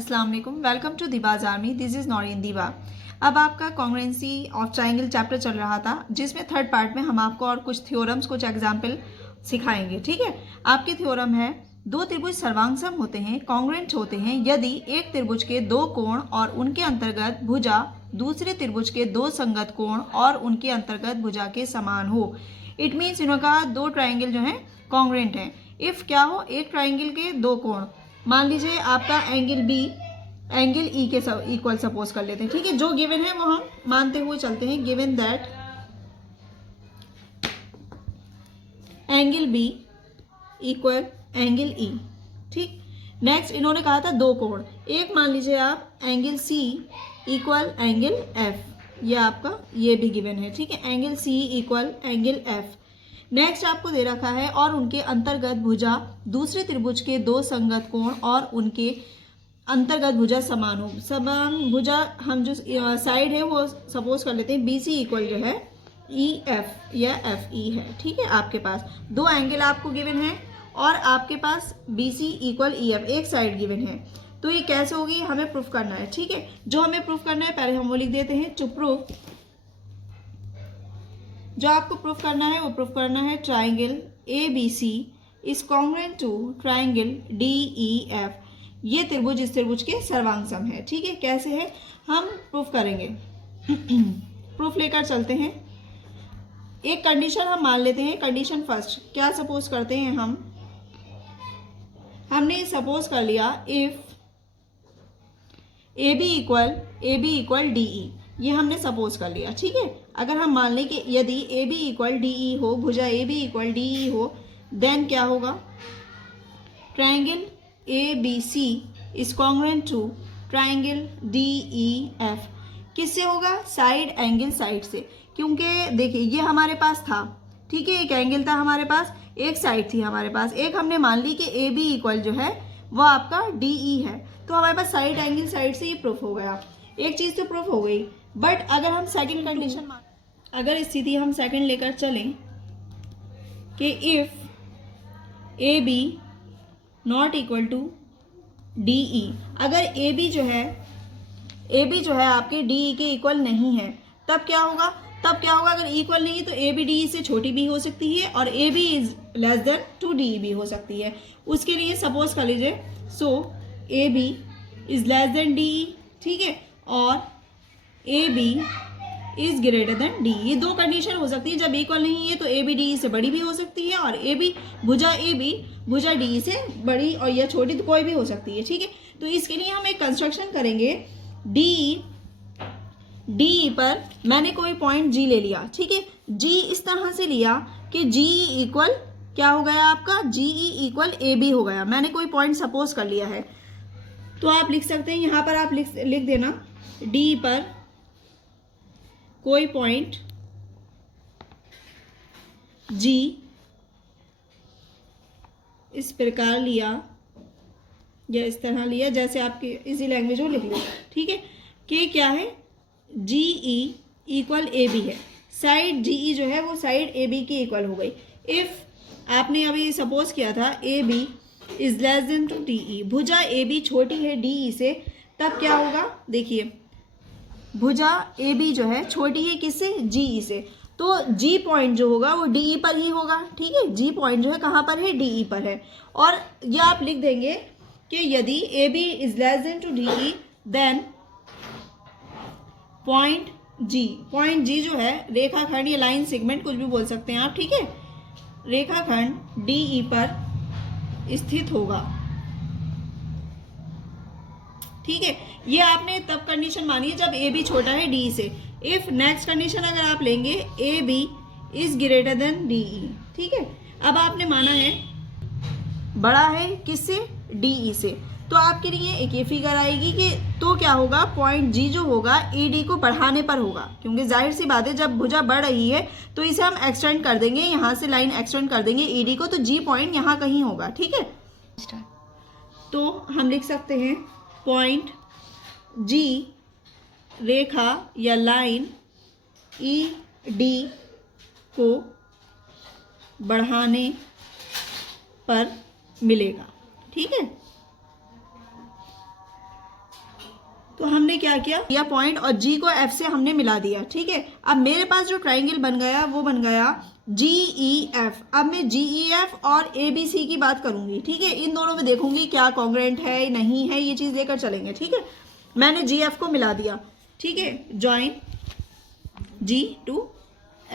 अस्सलाम वालेकुम, welcome to Deebaj army. This is Naureen Deeba. अब आपका कॉन्ग्रुएंसी ऑफ ट्राइंगल चैप्टर चल रहा था, जिसमें थर्ड पार्ट में हम आपको और कुछ थ्योरम्स, कुछ एग्जाम्पल सिखाएंगे। ठीक है, आपके थ्योरम है, दो त्रिभुज सर्वांगसम होते हैं, कॉन्ग्रुएंट होते हैं यदि एक त्रिभुज के दो कोण और उनके अंतर्गत भुजा दूसरे त्रिभुज के दो संगत कोण और उनके अंतर्गत भुजा के समान हो। इट मीन्स इनका दो ट्राइंगल जो है कॉन्ग्रुएंट हैं। इफ क्या हो, एक ट्राइंगल के दो कोण, मान लीजिए आपका एंगल बी एंगल ई के इक्वल सपोज कर लेते हैं। ठीक है, जो गिवन है वो हम मानते हुए चलते हैं। Given that angle B equal angle E. ठीक, नेक्स्ट इन्होंने कहा था दो कोण, एक मान लीजिए आप angle C equal angle F, ये आपका ये भी गिवन है। ठीक है, angle C equal angle F. Next आपको दे रखा है और उनके अंतर्गत भुजा दूसरे त्रिभुज के दो संगत कोण और उनके अंतर्गत भुजा समान हो। समान भुजा हम जो साइड है वो सपोज कर लेते हैं बी सी इक्वल जो है ई एफ या एफ ई है। ठीक है, आपके पास दो एंगल आपको गिवन है और आपके पास B C equal E F एक साइड गिवन है। तो ये कैसे होगी, हमें प्रूफ करना है। ठीक है, जो हमें प्रूफ करना है पहले हम वो लिख देते हैं। टू प्रूफ, जो आपको प्रूफ करना है वो प्रूफ करना है triangle A B C is congruent to triangle D E F. ये त्रिभुज इस त्रिभुज के सर्वांग है। ठीक है, कैसे है हम प्रूफ करेंगे प्रूफ लेकर चलते हैं। एक कंडीशन हम मान लेते हैं। कंडीशन फर्स्ट क्या सपोज करते हैं हमने सपोज कर लिया if A B equal D E, ये हमने सपोज कर लिया। ठीक है, अगर हम मान लें कि यदि A B equal D E हो, भुजा A B equal D E हो, देन क्या होगा, triangle A B C is congruent to triangle D E F. किससे होगा, साइड एंगल साइड से, क्योंकि देखिए ये हमारे पास था। ठीक है, एक एंगल था हमारे पास, एक साइड थी हमारे पास, एक हमने मान ली कि ए बी इक्वल जो है वो आपका डी ई है, तो हमारे पास साइड एंगल साइड से ये प्रूफ हो गया। एक चीज़ तो प्रूफ हो गई। बट अगर हम सेकंड कंडीशन अगर स्थिति हम सेकंड लेकर चलें कि if A B not equal to D E, अगर ए बी जो है आपके डी ई के इक्वल नहीं है, तब क्या होगा, अगर इक्वल नहीं है तो ए बी डी ई से छोटी भी हो सकती है और A B is less than to D E भी हो सकती है। उसके लिए सपोज कर लीजिए, so A B is less than D E. ठीक है, और A B is greater than D. ये दो कंडीशन हो सकती है। जब इक्वल नहीं है तो ए बी डी से बड़ी भी हो सकती है और भुजा डी से बड़ी और या छोटी तो कोई भी हो सकती है। ठीक है, तो इसके लिए हम एक कंस्ट्रक्शन करेंगे। डी पर मैंने कोई पॉइंट जी ले लिया। ठीक है, जी इस तरह से लिया कि जी इक्वल क्या हो गया आपका, जी इक्वल ए बी हो गया। मैंने कोई पॉइंट सपोज कर लिया है, तो आप लिख सकते हैं यहाँ पर, आप लिख देना डी पर कोई पॉइंट जी इस प्रकार लिया या इस तरह लिया, जैसे आपकी इसी लैंग्वेज में लिख लो। ठीक है, कि क्या है, G E equal A B है, साइड जी ई जो है वो साइड ए बी की इक्वल हो गई। इफ आपने अभी सपोज किया था A B is less than to D E, भुजा ए बी छोटी है डी ई से, तब क्या होगा, देखिए भुजा ए बी जो है छोटी है किससे, जी ई से, तो जी पॉइंट जो होगा वो डी ई पर ही होगा। ठीक है, जी पॉइंट जो है कहाँ पर है, डी ई पर है। और ये आप लिख देंगे कि यदि A B is less than to D E, then point G जो है रेखाखंड या लाइन सेगमेंट कुछ भी बोल सकते हैं आप। ठीक है, रेखाखंड डी ई पर स्थित होगा। ठीक है, ये आपने तब कंडीशन मानी है जब ए बी छोटा है डी से। इफ नेक्स्ट कंडीशन अगर आप लेंगे A B is greater than D E. ठीक है, अब आपने माना है बड़ा है किससे, डी ई से, तो आपके लिए एक ये फिगर आएगी कि तो क्या होगा, पॉइंट जी जो होगा ई डी को बढ़ाने पर होगा, क्योंकि जाहिर सी बात है जब भुजा बढ़ रही है तो इसे हम एक्सटेंड कर देंगे, यहाँ से लाइन एक्सटेंड कर देंगे ई डी को, तो जी पॉइंट यहाँ कहीं होगा। ठीक है, तो हम लिख सकते हैं पॉइंट जी रेखा या लाइन ई डी को बढ़ाने पर मिलेगा। ठीक है, तो हमने क्या किया पॉइंट और जी को एफ से हमने मिला दिया, ठीक है। अब मेरे पास जो ट्राइंगल बन गया वो बन गया GEF। अब मैं GEF और ABC की बात करूंगी, ठीक है। इन दोनों में देखूंगी क्या कॉन्ग्रुएंट है नहीं है, ये चीज लेकर चलेंगे, ठीक है। मैंने GF को मिला दिया, ठीक है, ज्वाइन G to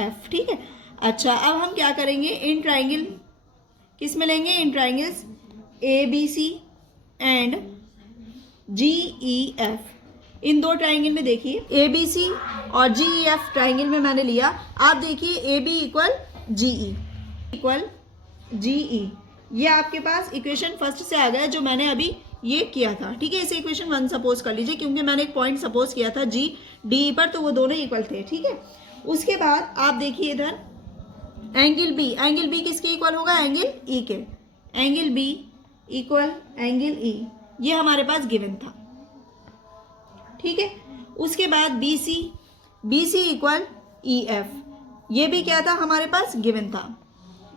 F, ठीक है। अच्छा, अब हम क्या करेंगे, इन ट्राइंगल किस में लेंगे, इन ट्राइंगल्स ABC एंड GEF। इन दो ट्राइंगल में देखिए ABC और GEF ट्राइंगल में मैंने लिया। आप देखिए AB इक्वल GE, ये आपके पास इक्वेशन फर्स्ट से आ गया जो मैंने अभी ये किया था, ठीक है। इसे इक्वेशन 1 सपोज कर लीजिए क्योंकि मैंने एक पॉइंट सपोज किया था GDE पर, तो वो दोनों इक्वल थे, ठीक है। उसके बाद आप देखिए इधर एंगल B किसके इक्वल होगा, एंगल E के। Angle B equal angle E, ये हमारे पास गिवन था, ठीक है। उसके बाद BC इक्वल EF, ये भी क्या था हमारे पास, गिवन था।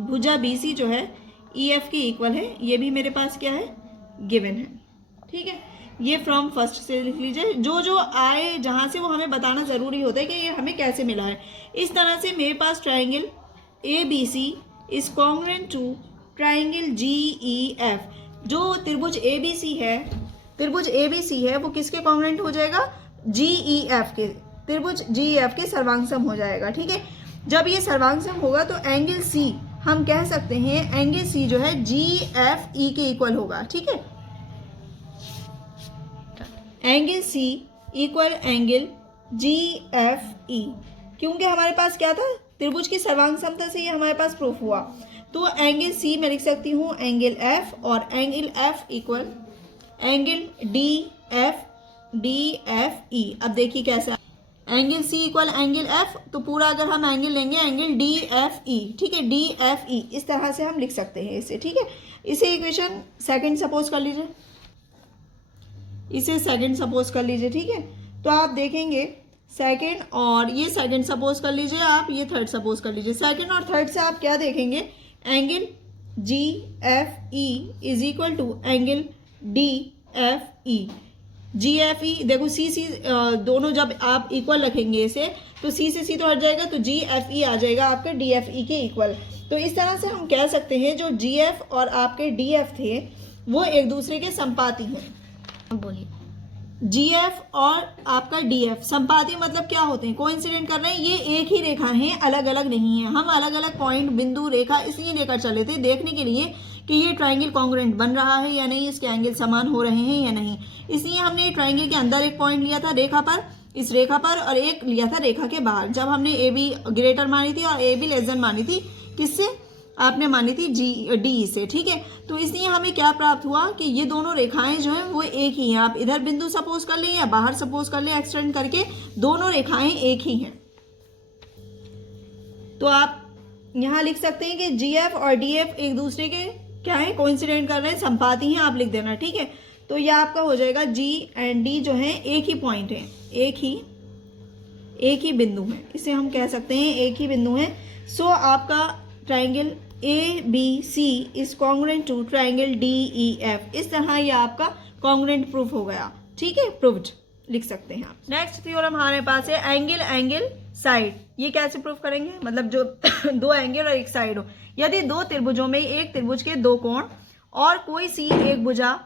भुजा BC जो है EF के इक्वल है, ये भी मेरे पास क्या है, गिवन है, ठीक है। ये फ्रॉम फर्स्ट से लिख लीजिए, जो जो आए जहां से वो हमें बताना जरूरी होता है कि ये हमें कैसे मिला है। इस तरह से मेरे पास triangle ABC is congruent to triangle GEF। जो त्रिभुज ABC है वो किसके कॉन्ग्रुएंट हो जाएगा, GEF के। त्रिभुज GEF के सर्वांगसम हो जाएगा, ठीक है। जब ये सर्वांगसम होगा तो एंगल C हम कह सकते हैं, एंगल C जो है GFE के इक्वल होगा, ठीक है। Angle C equal angle GFE, क्योंकि हमारे पास क्या था, त्रिभुज की सर्वांग समता से ये हमारे पास प्रूफ हुआ। तो एंगल C मैं लिख सकती हूँ एंगल F, और angle F equal angle DFE। अब देखिए कैसा, angle C equal angle F, तो पूरा अगर हम एंगल लेंगे एंगल DFE, ठीक है, DFE इस तरह से हम लिख सकते हैं इसे, ठीक है। इसे इक्वेशन सेकंड सपोज कर लीजिए, ठीक है। तो आप देखेंगे सेकंड, और ये सेकंड सपोज कर लीजिए आप, ये थर्ड सपोज कर लीजिए। सेकंड और थर्ड से आप क्या देखेंगे, angle GFE is equal to angle DFE। GFE देखो C दोनों जब आप इक्वल रखेंगे इसे, तो C से C तो हट जाएगा, तो GFE आ जाएगा आपका DFE के इक्वल। तो इस तरह से हम कह सकते हैं जो GF और आपके DF थे वो एक दूसरे के संपाती हैं। बोलिए, GF और आपका DF संपाती मतलब क्या होते हैं, कोइंसिडेंट कर रहे हैं, ये एक ही रेखा है, अलग अलग नहीं है। हम अलग अलग पॉइंट, बिंदु, रेखा इसलिए लेकर चले थे देखने के लिए कि ये ट्राइंगल कॉन्ग्रुएंट बन रहा है या नहीं, इसके एंगल समान हो रहे हैं या नहीं। इसलिए हमने ट्राइंगल के अंदर एक पॉइंट लिया था रेखा पर, इस रेखा पर, और एक लिया था रेखा के बाहर। जब हमने AB ग्रेटर मानी थी और AB लेस देन मानी थी, किससे आपने मानी थी, DE से, ठीक है। तो इसलिए हमें क्या प्राप्त हुआ कि ये दोनों रेखाएं जो हैं वो एक ही हैं। आप इधर बिंदु सपोज कर लें या बाहर सपोज कर लें, एक्सटेंड करके दोनों रेखाएं एक ही हैं। तो आप यहां लिख सकते हैं कि GF और DF एक दूसरे के क्या है, कोइंसिडेंट कर रहे हैं, संपाती हैं, आप लिख देना, ठीक है। तो यह आपका हो जाएगा G एंड D जो है एक ही पॉइंट है, एक ही बिंदु है, इसे हम कह सकते हैं एक ही बिंदु है। सो आपका triangle ABC is congruent to triangle DEF। इस तरह ये आपका कॉन्ग्रुएंट प्रूफ हो गया, ठीक है, प्रूव्ड लिख सकते हैं आप। नेक्स्ट थ्योरम हमारे पास है एंगल साइड। ये कैसे प्रूफ करेंगे, मतलब जो दो एंगल और एक साइड हो, यदि दो त्रिभुजों में एक त्रिभुज के दो कोण और कोई सी एक भुजा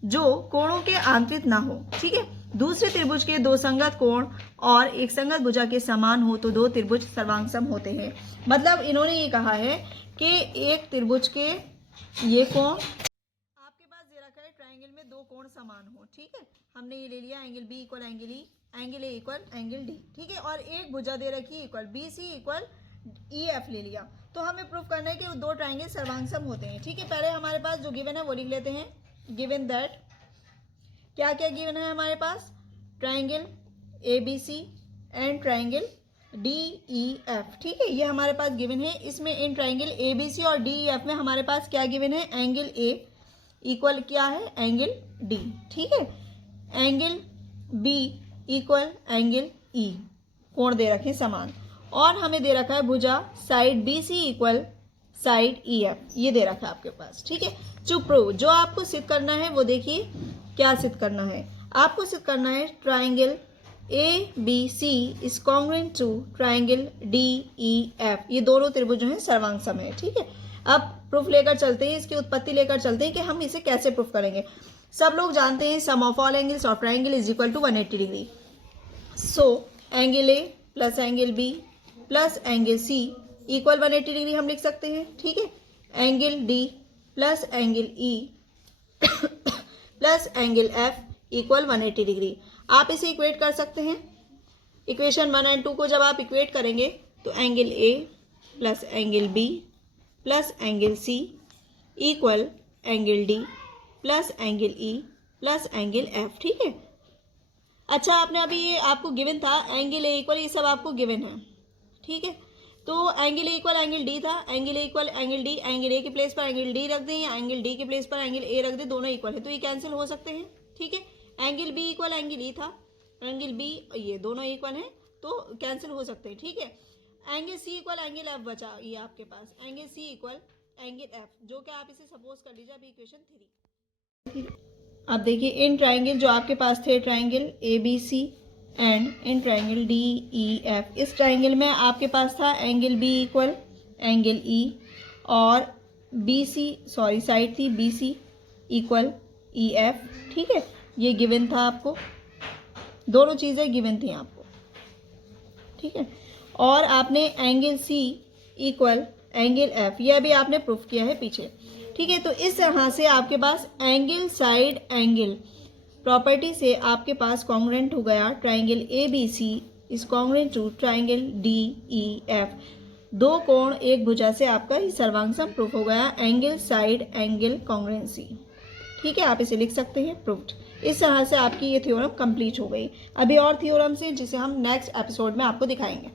जो कोणों के आंतरिक ना हो, ठीक है, दूसरे त्रिभुज के दो संगत कोण और एक संगत भुजा के समान हो तो दो त्रिभुज सर्वांगसम होते हैं। मतलब इन्होंने ये कहा है कि एक त्रिभुज के ये कोण, आपके पास दे रखा है ट्राइंगल में दो कोण समान हो, ठीक है, हमने ये ले लिया angle B equal angle E, angle A equal angle D, ठीक है, और एक भुजा दे रखी इक्वल BC इक्वल EF ले लिया। तो हमें प्रूफ करना है कि वो दो ट्राइंगल सर्वांगसम होते हैं, ठीक है। पहले हमारे पास जो गिवन है वो लिख लेते हैं, गिवन दैट क्या क्या गिवन है हमारे पास, triangle ABC and triangle DEF, ठीक है, ये हमारे पास गिवन है। इसमें इन ट्राइंगल ABC और DEF में हमारे पास क्या गिवन है, एंगल A इक्वल क्या है, एंगल D, ठीक है, angle B equal angle E, कोण दे रखे समान, और हमें दे रखा है भुजा side BC equal side EF, ये दे रखा है आपके पास, ठीक है। जो आपको सिद्ध करना है वो देखिए क्या सिद्ध करना है। आपको सिर्फ करना है triangle ABC is congruent to triangle DEF, ये दोनों त्रिभुज जो हैं सर्वांग सम है। ठीक है, अब प्रूफ लेकर चलते हैं, इसकी उत्पत्ति लेकर चलते हैं कि हम इसे कैसे प्रूफ करेंगे। सब लोग जानते हैं sum of all angles of triangle is equal to 180 degree. So angle A plus angle B plus angle C equal 180 degree हम लिख सकते हैं। ठीक है, angle D plus angle E plus angle F equal 180 degree. आप इसे equate कर सकते हैं। इक्वेशन 1 और 2 को जब आप इक्वेट करेंगे तो angle A plus angle B plus angle C equal angle D plus angle E plus angle F। ठीक है, अच्छा आपने अभी ये आपको गिवन था एंगल A इक्वल, ये सब आपको गिवन है। ठीक है, तो angle A equal angle D था, angle A equal angle D, angle A के प्लेस पर एंगल D रख दें या एंगल D के प्लेस पर एंगल A रख दें, दोनों इक्वल है तो ये कैंसिल हो सकते हैं। ठीक है, angle B equal angle E था, एंगल B ये दोनों इक्वल हैं तो कैंसिल हो सकते हैं। ठीक है, angle C equal angle F बचा ये आपके पास, angle C equal angle F, जो कि आप इसे सपोज कर लीजिए अभी इक्वेशन 3। अब देखिए इन ट्राइंगल जो आपके पास थे triangle ABC and in triangle DEF, इस ट्राइंगल में आपके पास था angle B equal angle E और BC साइड थी BC इक्वल EF। ठीक है, ये गिवन था आपको, दोनों चीज़ें गिवन थी आपको। ठीक है, और आपने angle C equal angle F यह भी आपने प्रूफ किया है पीछे। ठीक है, तो इस तरह से आपके पास एंगल साइड एंगल प्रॉपर्टी से आपके पास कॉन्ग्रुएंट हो गया triangle ABC is congruent to triangle DEF। दो कोण एक भुजा से आपका सर्वांग सम प्रूफ हो गया, एंगल साइड एंगल कॉन्ग्रुएंसी। ठीक है, आप इसे लिख सकते हैं प्रूफ्ड। इस तरह से आपकी ये थ्योरम कंप्लीट हो गई। अभी और थ्योरम से जिसे हम नेक्स्ट एपिसोड में आपको दिखाएंगे।